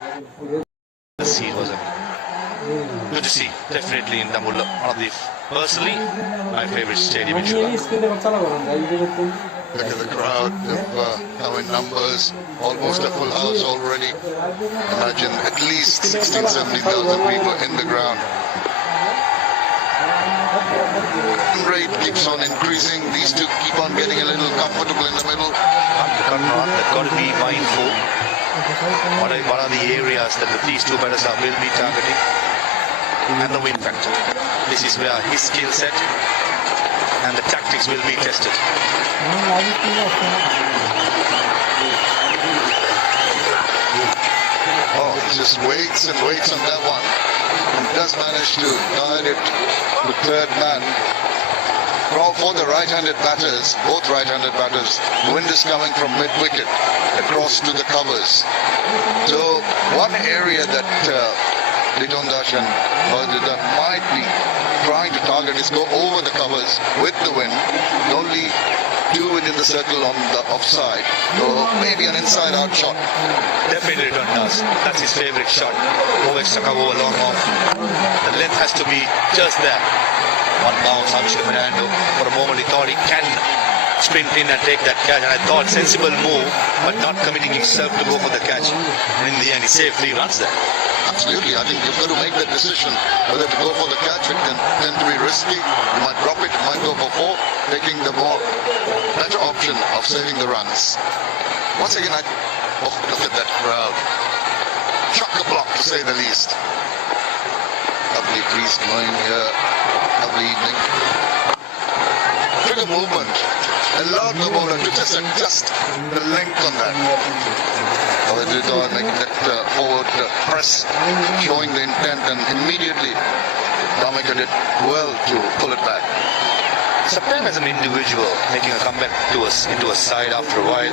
The sea was good to see. Definitely in Tamil, one of the personally my favorite stadium in Sri Lanka. Look at the crowd, now in numbers, almost a full house already. Imagine at least 16,000-17,000 people in the ground. Rate keeps on increasing. These two keep on getting a little comfortable in the middle. They've got to be mindful. What are the areas that these two batters will be targeting? And the win factor. This is where his skill set and the tactics will be tested. Oh, he just waits and waits on that one. And does manage to guide it to third man. For the right-handed batters, both right-handed batters, the wind is coming from mid-wicket across to the covers. So one area that Litondash and Bardita might be trying to target is go over the covers with the wind, only do it in the circle on the offside, so maybe an inside-out shot. Definitely Litondash. That's his favourite shot. Over extra cover, long off. The length has to be just there. One bounce, Fernando. For a moment he thought he can sprint in and take that catch, and I thought sensible move, but not committing himself to go for the catch. And in the end he saved 3 runs there. Absolutely, I think you've got to make that decision whether to go for the catch. It can tend to be risky. You might drop it, you might go for 4, taking the more better option of saving the runs. Once again, look at that crowd. Chuck a block, to say the least. Lovely breeze blowing here. Lovely evening. Trigger movement. Allowed the bowler to just adjust the length on that. Making that forward press, showing the intent, and immediately Ramika did well to pull it back. Sometimes as an individual making a comeback into a side after a while,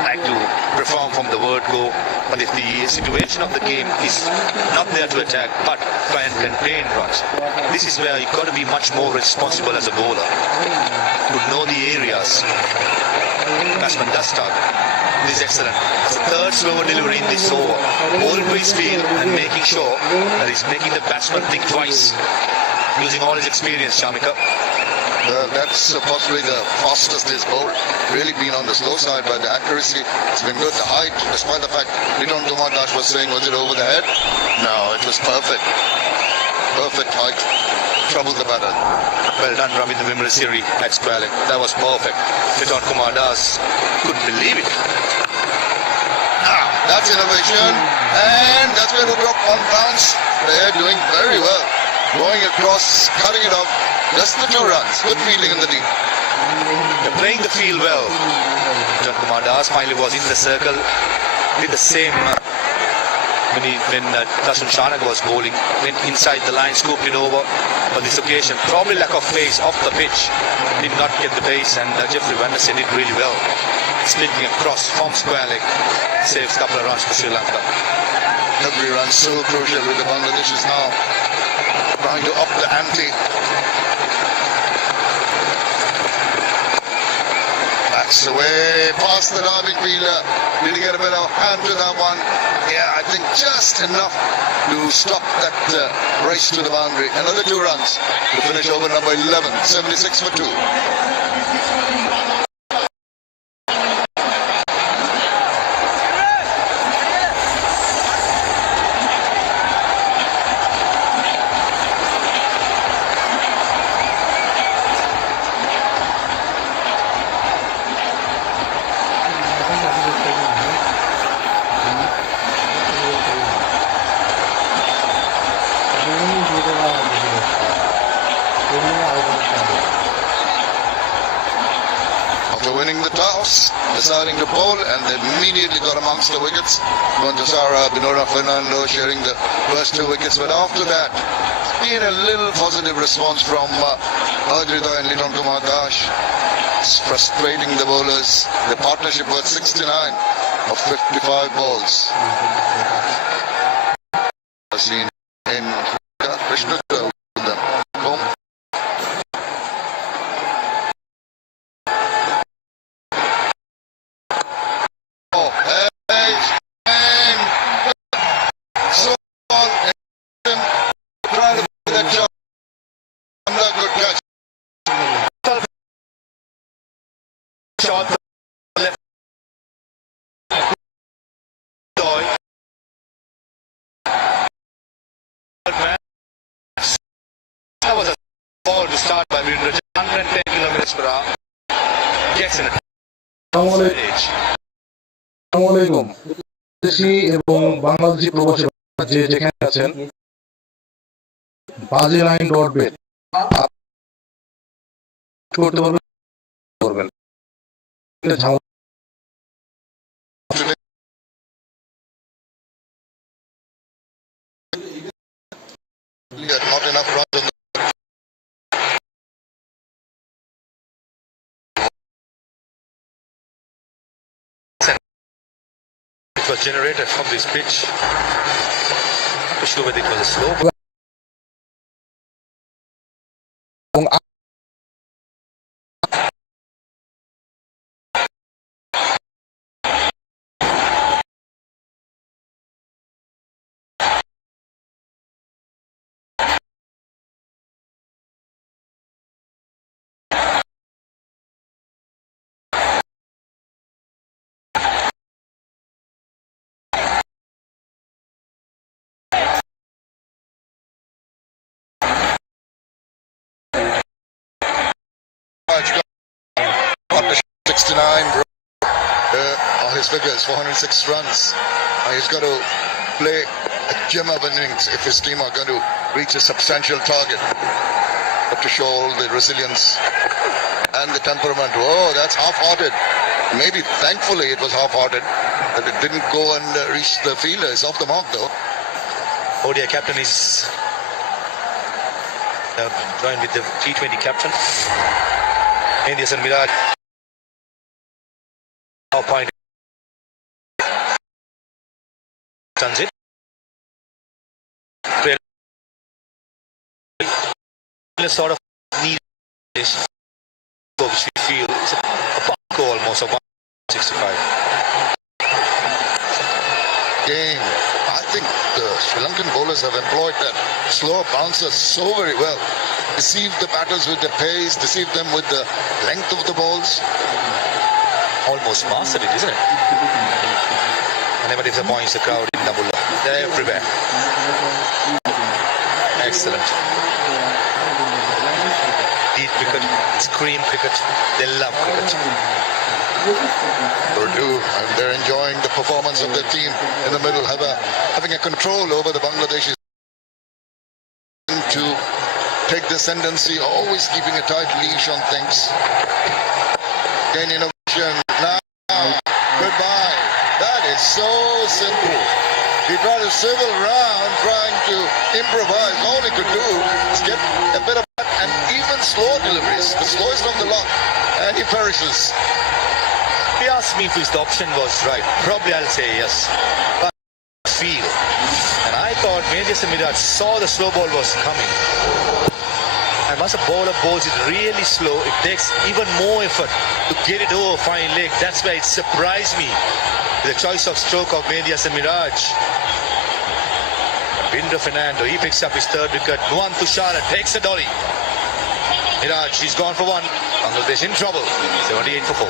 like to perform from the word go, but if the situation of the game is not there to attack but try and contain runs, this is where you've got to be much more responsible as a bowler to know the areas batsman does target. This is excellent. It's the third slower delivery in this over. Always feel and making sure that he's making the batsman think twice, using all his experience, Shamika. That's possibly the fastest he's bowled. Really been on the slow side, but the accuracy has been good. The height, despite the fact Liton Dash was saying, was it over the head? No, it was perfect. Perfect height. Troubled the batter. Well done, Ravindra Vimrasiri at square leg. That was perfect. Liton Kumar Das couldn't believe it. That's innovation. And that's where we got one bounce. They're doing very well. Going across, cutting it off. Just the 2 runs. Good fielding in the deep. They're playing the field well. Liton Kumar Das finally was in the circle. Did the same when Dasun Shanak was bowling. Went inside the line, scooped it over. For this occasion, probably lack of pace off the pitch. Did not get the pace, and Jeffrey Vanderson did really well. Splitting across from square leg. Saves a couple of runs for Sri Lanka. Every run so crucial with the Bangladeshis now trying to up the ante. Backs away past the diving fielder. Did he get a bit of hand to that one? Yeah, I think just enough to stop that race to the boundary. Another 2 runs to finish over number 11, 76 for 2. After winning the toss, deciding to bowl, and they immediately got amongst the wickets. Montesara, Binora Fernando sharing the first 2 wickets, but after that, been a little positive response from Bardita and Liton Kumar Das. It's frustrating the bowlers. The partnership was 69 of 55 balls. Seen in Krishna with them. shot left. Man. That was a ball to start by Virendra. 110 kilometers per hour. Gets in it. Stage. আসসালামু আলাইকুম দেশি এবং বাংলাদেশি প্রবাসী যে যেখানে আছেন বাজি line dot bet করতে পারবেন এটা ঝামেলা Not enough runs on the It was generated from this pitch. Not sure whether it was a slow. এবং under 69, bro. Are his figures, 406 runs. He's got to play a gem of innings if his team are going to reach a substantial target. Have to show all the resilience and the temperament. Oh, that's half-hearted. Maybe thankfully it was half-hearted that it didn't go and reach the fielder. It's off the mark though. ODI captain is joined with the T20 captain. India's and Miraj. Now point. Tanzit. Sort of need this, which we feel is a goal almost of 165. Game. I think the Sri Lankan bowlers have employed that slow bouncer so very well. Deceived the batters with the pace, deceived them with the length of the balls. Almost mastered it, isn't it? And never disappoints the crowd in Dabula. They're everywhere. Excellent. Deep cricket, scream cricket, they love cricket. Urdu, and they're enjoying the performance of their team in the middle, having a control over the Bangladeshis to take the ascendancy, always keeping a tight leash on things. Again, innovation. Now, goodbye. That is so simple. He tried to swivel around, trying to improvise. All he could do is get a bit of that and even slow deliveries, the slowest of the lot, and he perishes. He asked me if his option was right. Probably I'll say yes. But I feel. And I thought Mehdi Miraj saw the slow ball was coming. And once a bowler bowls it really slow, it takes even more effort to get it over fine leg. That's why it surprised me. The choice of stroke of Mehdi Miraj. Binder Fernando, he picks up his third wicket. Nuwan Tushara takes a dolly. Miraj, he's gone for one. Bangladesh in trouble. 78 for 4.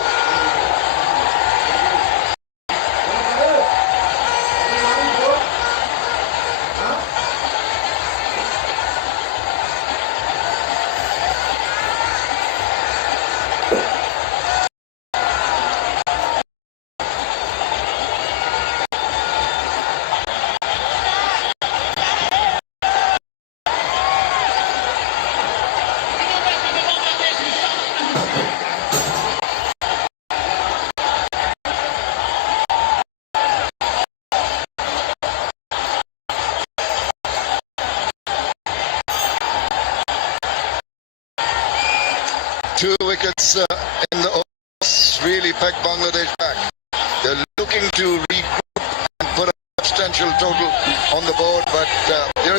Two wickets in the overs really pegged Bangladesh back. They're looking to regroup and put a substantial total on the board, but there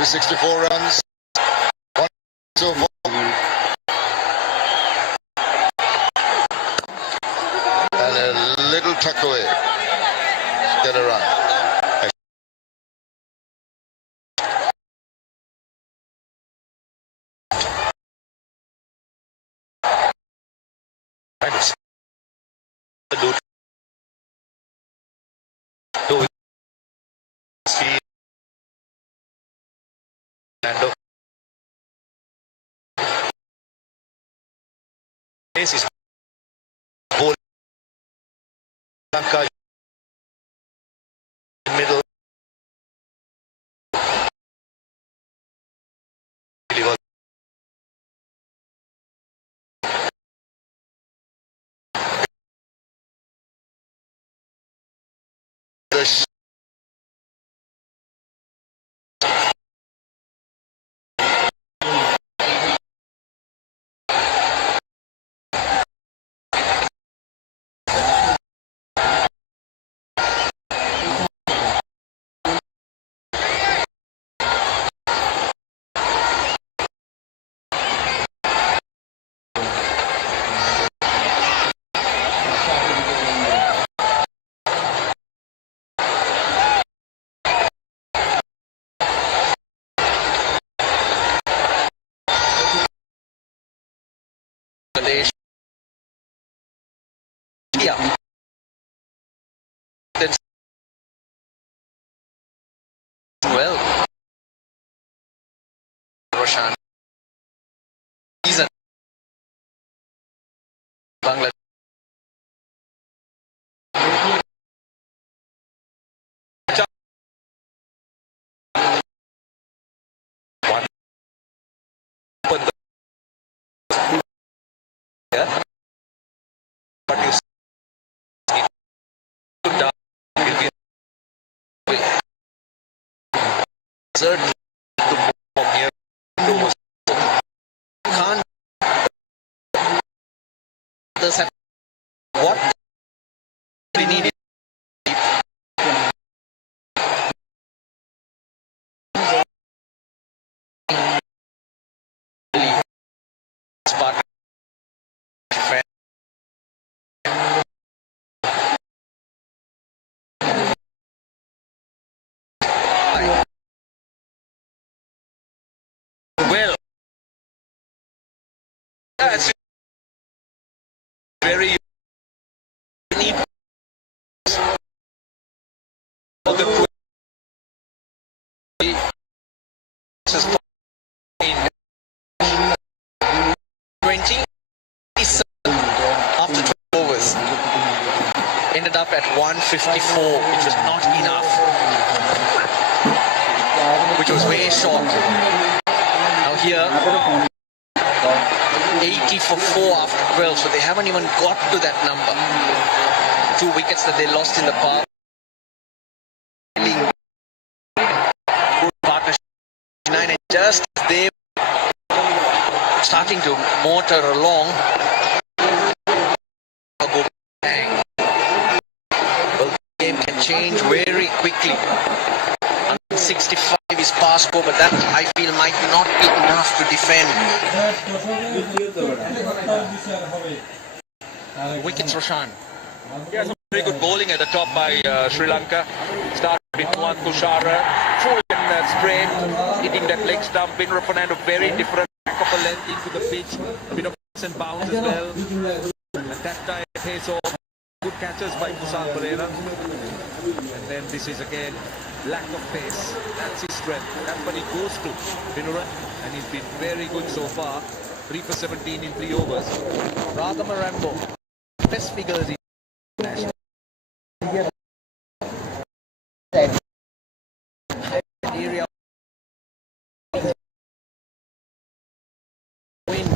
is 64 runs. One so far. And a little tuck away. Get a run. Right? It's do speed and this is ball Lanka middle. Yeah. Then well, Roshan. He's a Bangladesh. One. Open the yeah. But you see to down will be certainly to move from here to can't others have what we need is spark fan. Well, that's very unique for the in 20 after 12 overs ended up at 154, which was not enough, which was way short. Now here 80 for 4 after 12, so they haven't even got to that number. 2 wickets that they lost in the park. Good partnership 9, and just as they starting to motor along, go bang. Well, the game can change very quickly. 165 is past score, but that I feel might not be enough to defend. Wickets, Roshan. Yeah, some very good bowling at the top by Sri Lanka. Started with Tuan Tushara, full and straight, hitting that leg stump. Binra Fernando, very different back of a length into the pitch. Bit of pace and bounce as well. And that time pays off. Good catches by Kusal Pereira. And then this is again lack of pace. That's his strength. That's what he goes to, Binura. And he's been very good so far. 3 for 17 in 3 overs. Ragama Rambo, best figures in national. Area win.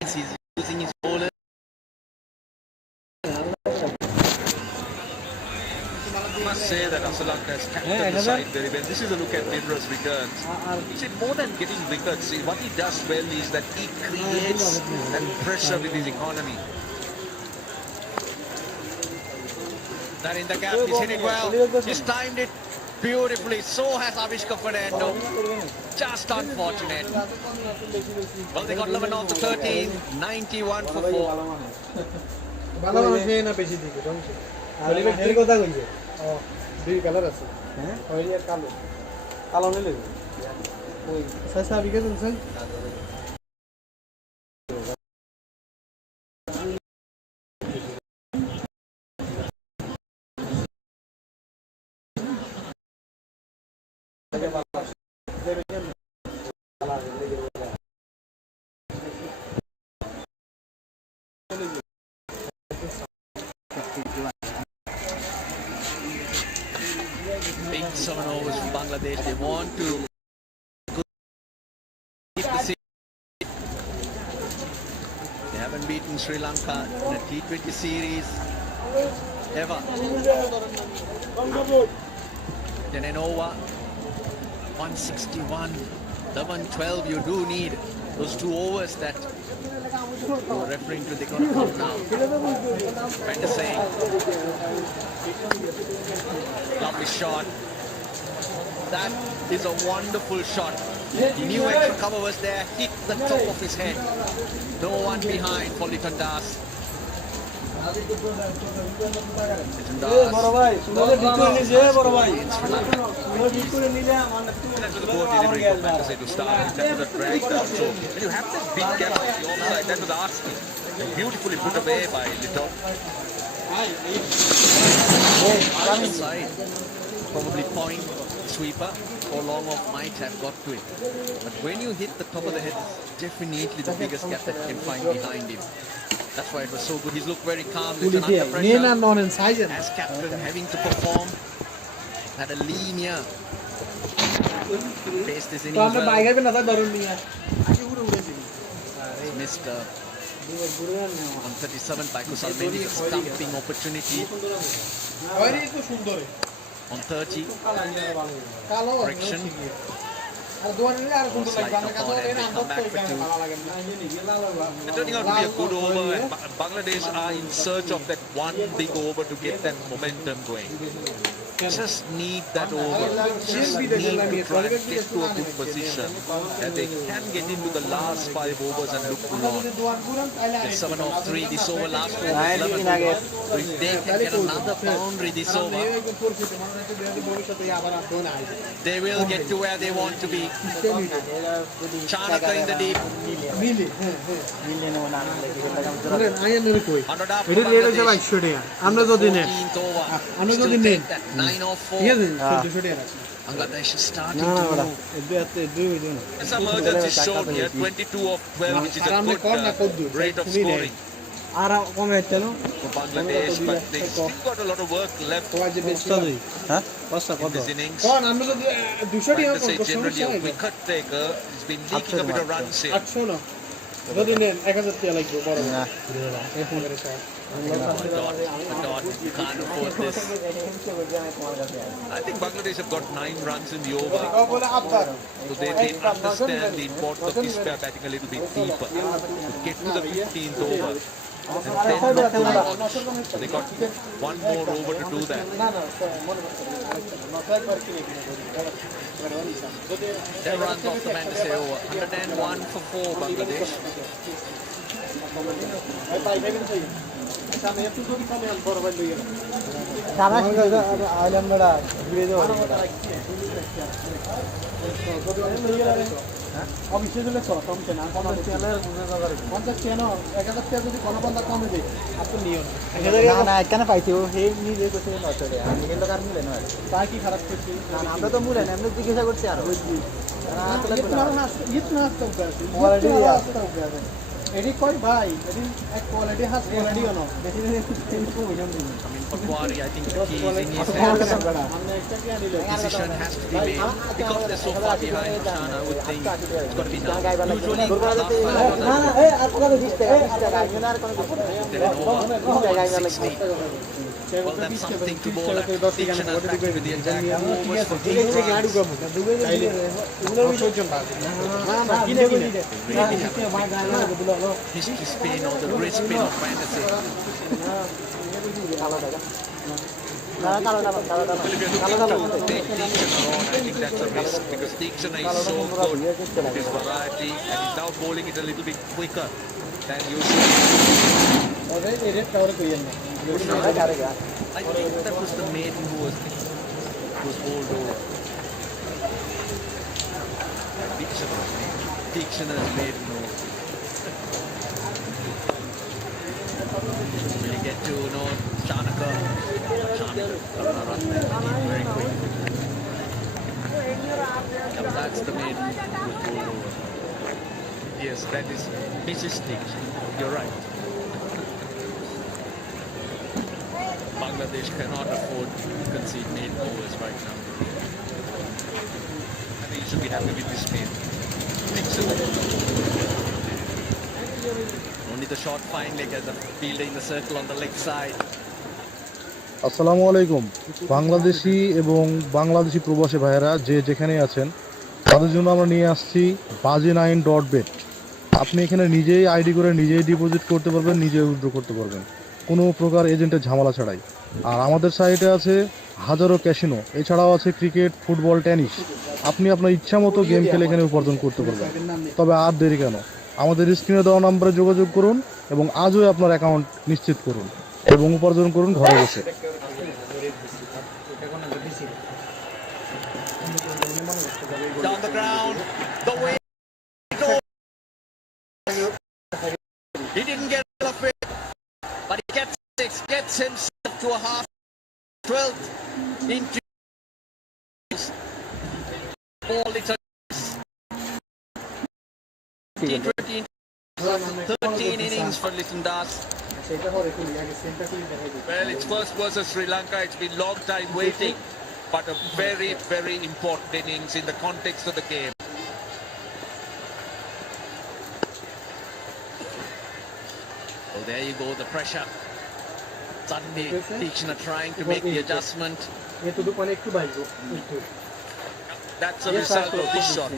He's using his bowler. I must say that Asalanka has captured the side very well. This is a look at Binra's returns. See, more than getting wickets, see, what he does well is that he creates that pressure with his economy. That in the gap, he's hit it well. He's timed it beautifully. So has Avishka Fernando. Just unfortunate. Well, they got 11 off the 13, 91 for 4. দুই colour আছে হ্যাঁ ওই আর কালো কালো নিলে Saya sabi ka dun, sir. Big 7 overs from Bangladesh. They want to keep the series. They haven't beaten Sri Lanka in a T20 series ever. Then an over 161, 11-12. You do need those 2 overs that you were referring to. They're going to come now. Bender saying, lovely shot. That is a wonderful shot. He knew extra cover was there, hit the top of his head. No one behind for Liton Das. When you have that big gap on the offside, that was asking. Beautifully put away by Liton. Inside, probably point sweeper or long off might have got to it. But when you hit the top of the head, it's definitely the biggest gap that you can find behind him. That's why it was so good. He's looked very calm, Liton under pressure. As captain, having to perform. Had a lean here. Faced this inning well. Missed 137 by Kusal Mendy's stumping opportunity. On 30, correction. Slight knock on and they come back for 2. It's turning out to be a good over, and Bangladesh are in search of that one big over to get that momentum going. Just need that over. Just need to try and get to a good position that they can get into the last 5 overs and look good on. They're 7 off 3. This over last over 11. So if they can get another boundary this over, they will get to where they want to be. Chanaka in the deep. 100 up for Bangladesh. 14th over. Still take that 9 off 4. Bangladesh is starting to move. There's some urgency shown here. 22 of 12, which is a good rate of scoring for Bangladesh, but they still got a lot of work left in this innings. Like say, generally a wicket taker has been leaking a bit of runs here. The dot, you can't afford this. I think Bangladesh have got 9 runs in the over. So they understand the importance of this pair batting a little bit deeper. To get to the 15th over. And then not to launch. So they got 1 more over to do that. 10 runs off the Mandalay over. 101 for 4 Bangladesh. Eddie quite buy. Eddie quality has quality or not. I mean, for Quarry, I think the key is in his hands. Decision has to be made. Because they're so far behind, Shana, I would think it's got to be now. Usually, last 5 well, that's something to bowl at. Diction has back with the attack. 2 overs for 8 runs. History spin or the wrist spin of fantasy. Well, if you're looking to take Diction on, I think that's a risk because Diction is so good with his variety and he's now bowling it a little bit quicker than usual. I think that was the maiden who was bowled over. Dictionary made no. When you get to know Chanaka, very quick. Yep, that's the main goal. Yes, that is Mrs. Stitch. You're right. Bangladesh cannot afford to concede main overs right now. I think you should be happy with this main. Only the short fine leg as a fielder in the circle on the leg side. আসসালামু আলাইকুম। বাংলাদেশি এবং বাংলাদেশি প্রবাসী ভাইয়েরা যে যেখানে আছেন তাদের জন্য আমরা নিয়ে আসছি baji9.bet। আপনি এখানে নিজেই আইডি করে নিজেই ডিপোজিট করতে পারবেন, নিজেই উইথড্র করতে পারবেন কোনো প্রকার এজেন্টের ঝামেলা ছাড়াই। আর আমাদের সাইটে আছে হাজারো ক্যাসিনো, এছাড়াও আছে ক্রিকেট, ফুটবল, টেনিস। আপনি আপনার ইচ্ছা মতো গেম খেলে এখানে উপার্জন করতে পারবেন। তবে আর দেরি কেন, আমাদের স্ক্রিনে দেওয়া নম্বরে যোগাযোগ করুন এবং আজই আপনার অ্যাকাউন্ট নিশ্চিত করুন এবং উপার্জন করুন ঘরে বসে। Down the ground, the way he didn't get off it, but he gets himself to a half 12th into ball. It's a 13 innings for Litton Das. Well, it's first versus Sri Lanka. It's been long time waiting, but a very, very important innings in the context of the game. Oh, there you go, the pressure. Suddenly, Tikshana trying to make the adjustment. That's a result of this shot.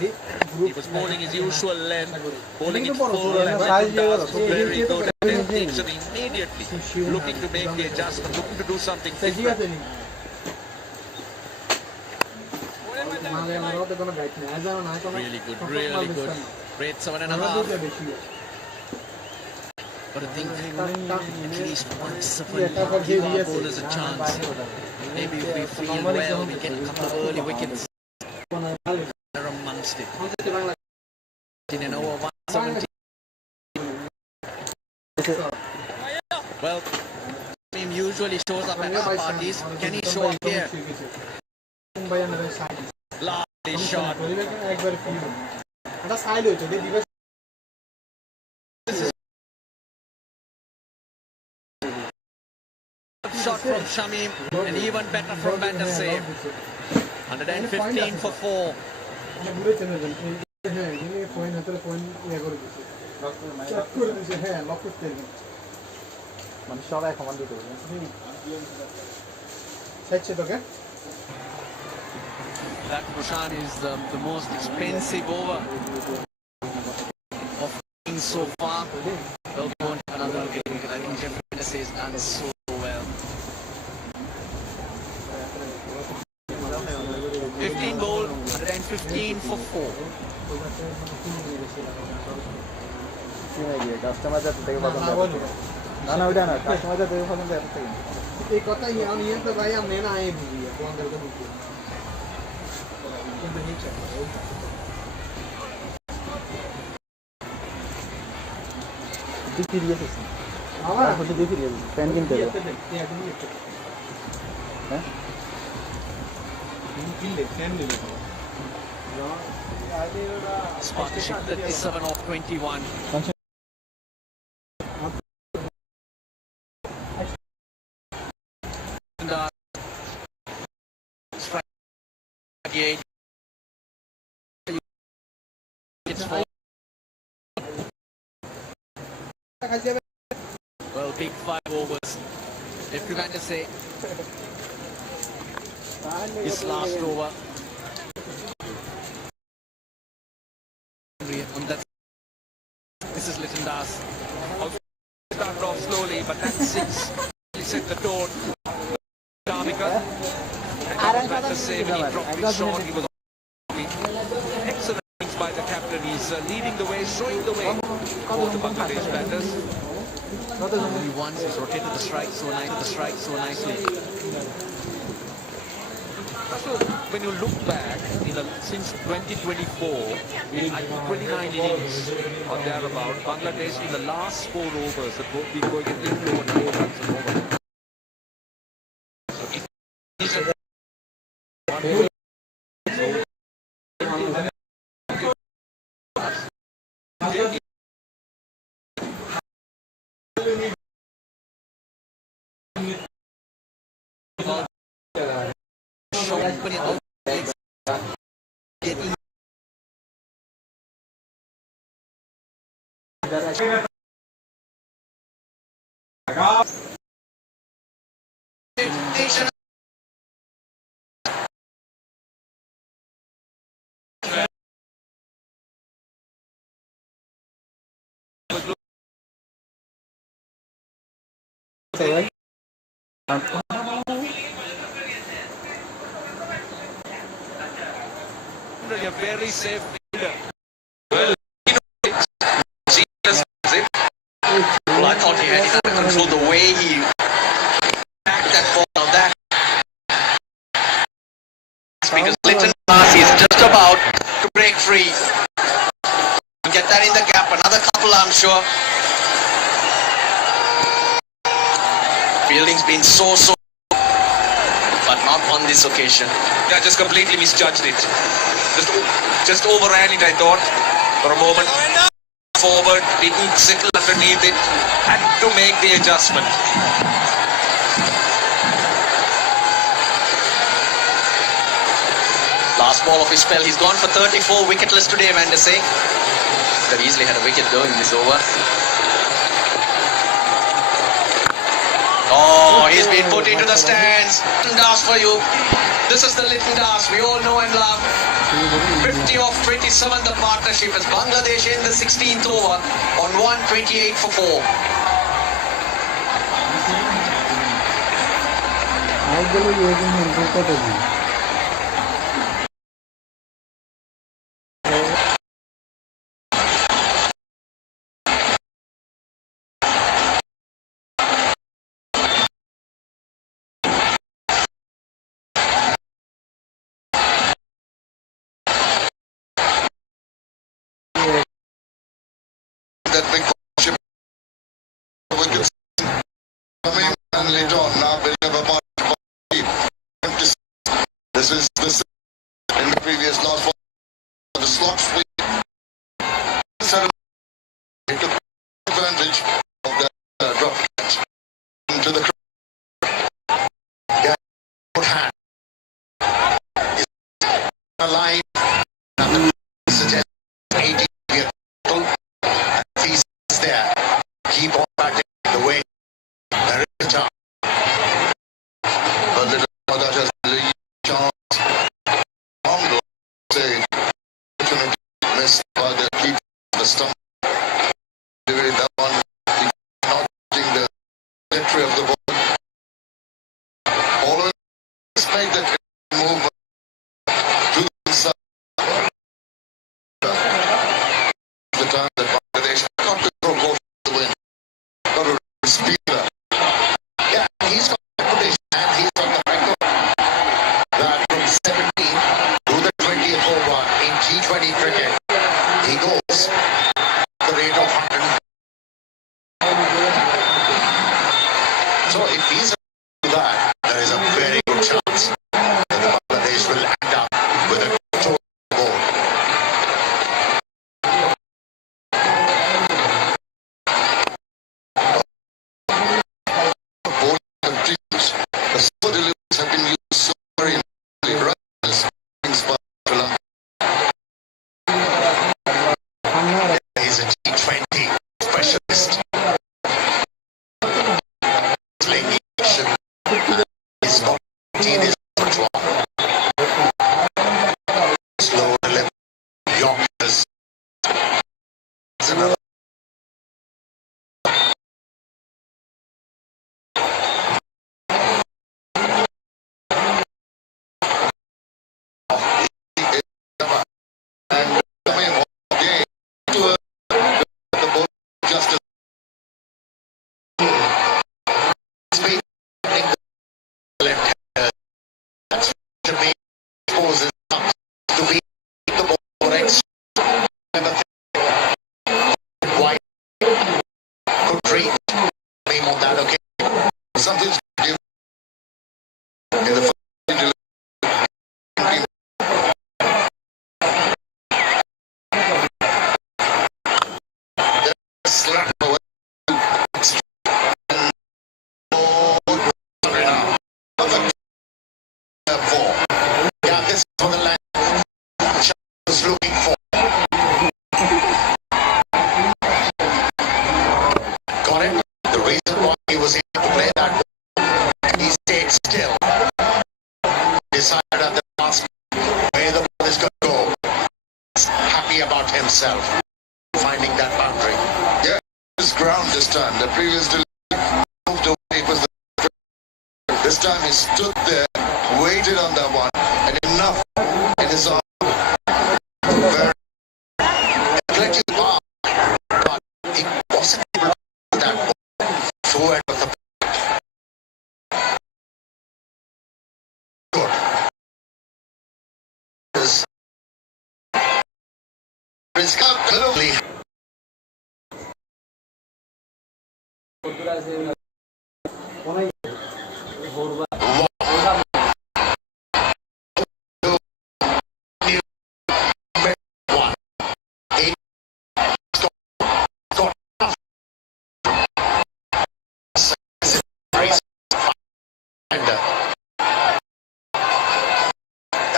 He was bowling his usual length, bowling it full, and Litton Das was very good. And then Tikshana immediately looking to make the adjustment, looking to do something different. Really good, really good. Rate 7.5. But I think at least once give our bowlers a chance. Maybe if we feel well, we get a couple of early wickets. They're amongst it. In an over 170. Well, team usually shows up at our parties. Can he show up here? Lovely shot. Shot from Shamim and even better from Bander save. 115 for 4. That Roshan is the most expensive over of so far. Well, we won't have another look at it because I think Jeff Mendes has done so well. 15 bowl, 115 for 4. Customer যাতে থেকে পছন্দ করে না না ওইটা না customer যাতে থেকে পছন্দ করে থেকে এই কথা নিয়ে তো ভাই আমি না আই বুঝি তোমাদের তো বুঝি কিন্তু নিচে তুই দিয়ে দিস আমার আপনি দিয়ে দিয়ে প্যান কিনতে হবে হ্যাঁ কিনলে ফ্যান নিলে Partnership 37 of 21. Strike 38. It's 4. Well, big 5 overs. If you kind of say his last over. On that, this is Litton Das. Started off slowly, but that 6 he set the tone. Dharmika. And that's the save. He dropped it short. He was excellent things by the captain. He's leading the way, showing the way for the Bangladesh batters. Only once he's rotated the strike so nicely. when you look back, since 2024, I think 29 innings or thereabout, Bangladesh in the last 4 overs, we go against 8 over 9 runs an over. So it is a a very safe fielder. Well, I thought he had it under control the way he backed that ball on that. Because Litton pass is just about to break free. Get that in the gap, another couple I'm sure. Fielding's been so, but not on this occasion. Yeah, just completely misjudged it. Just overran it, I thought, for a moment. Forward, didn't settle underneath it, had to make the adjustment. Last ball of his spell, he's gone for 34, wicketless today, Van der Sey. Could easily had a wicket though in this over. Oh, he's been put into the stands. Das for you. This is the Little Das we all know and love. 50 off 27, the partnership as Bangladesh in the 16th over on 128 for 4. That big partnership coming and later on now building up a partnership. This is in the previous last one. The slot free. He took advantage of the drop catch into the good hand. Is alive. Suggest 80 he's there. Keep on batting the way. There is a chance. But little that has the chance. Long goal. Say, missed by the keep the stump. That one, not getting the entry of the ball. Always make that move to the inside. The time that Bangladesh got to throw both the win. Got to speed up. Yeah, he's got the position and he's got the record. That from 17 to the 20th over in T20 cricket, he goes at the rate of 100. So if he's to that, there is a very good chance that the Bangladesh will end up with a control ball. Ball continues. The super deliveries have been used so very nicely. Runs by Columbia. He's a T20 specialist. Playing action. He's got 18 is much wrong. Slow delivery. Yorkers. It's another. And coming on game to the ball just speed left hand. That's to me could treat him on that occasion. Something's given in the first slap away. Yeah, this is for the land was looking for. Got it? The reason why he was able to play that ball, he stayed still. Decided at the last where the ball is going to go. Happy about himself finding that boundary. Yeah, his ground this time. The previous delay moved away. It was this time he stood there, waited on that one, and enough in his arm. Very Plenty of power, but he wasn't able to do that ball through end of the good. It's got clearly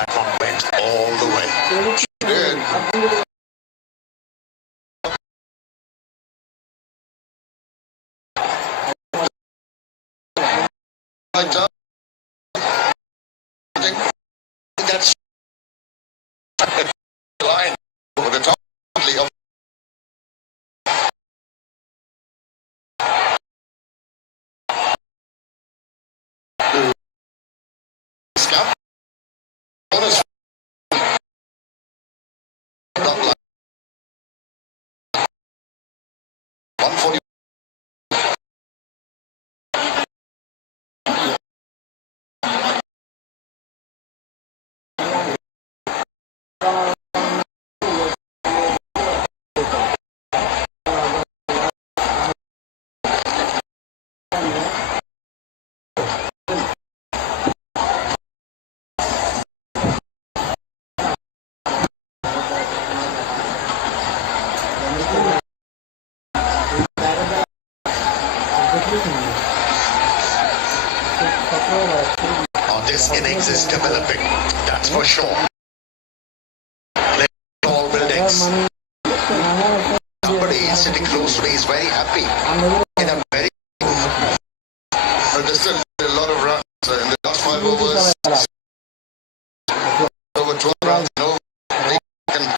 that one went all the way. good. Right down. I think That's the line over the top of Scott. Bonus. Top line. 140. on this innings is developing, that's for sure. Playing tall buildings. Somebody is sitting close to me is very happy. In a very But there's still a lot of runs in the last 5 overs. Over 12 runs. No, they can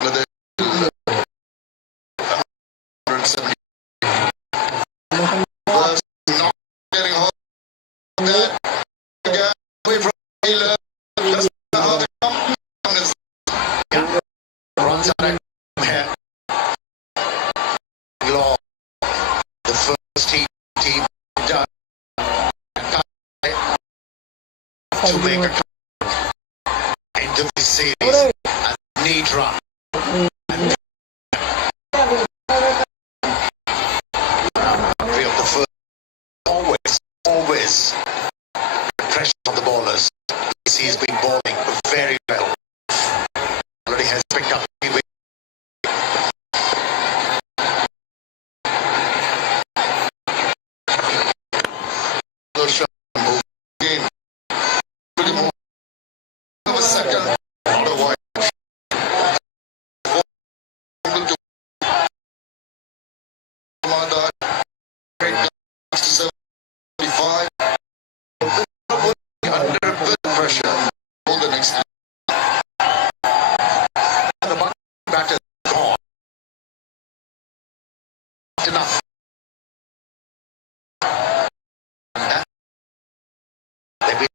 but they're 170. Not getting home. That again, away from Taylor. Just how they come. yeah. Runs out of here. Law. The first team done. To make a into this series and need run. And boundary of the first always pressure on the bowlers. He's been bowling very well. Already has picked up Another shot. Move. Game. Pretty more. Of a second. Not a wide. Able to command that. Great guns to 75. Under a bit of pressure. Hold the next. the batter gone. Not enough. And that they've been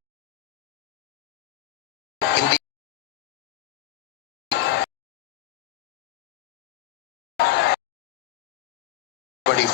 in the ready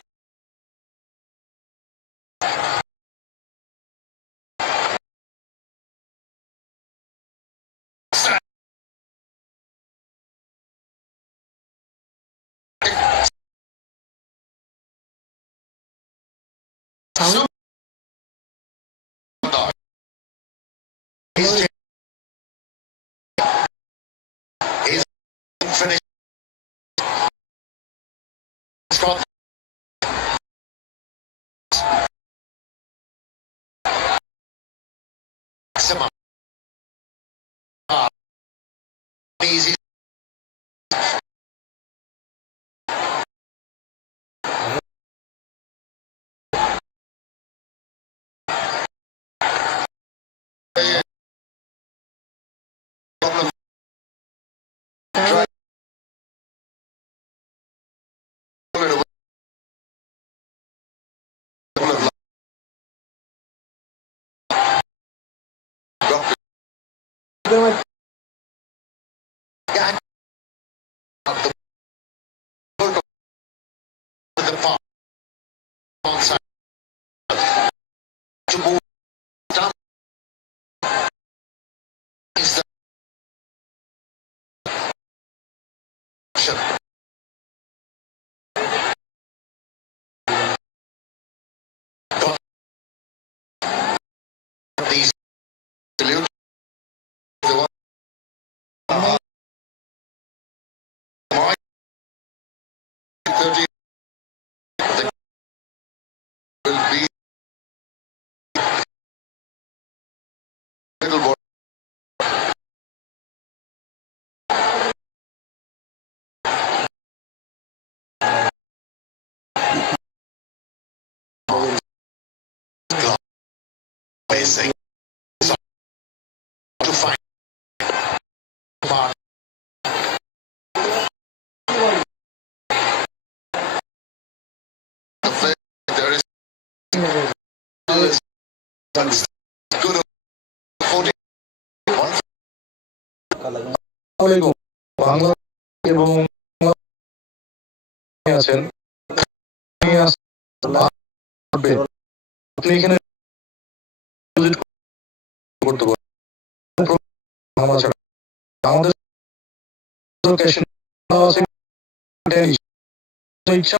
easy. These salute the one my 30 will be little boy. Facing to find part there is good 40 আসসালামু বাংলা এবং আছেন আপনি এখানে করতে পারেন আমাদের ইচ্ছা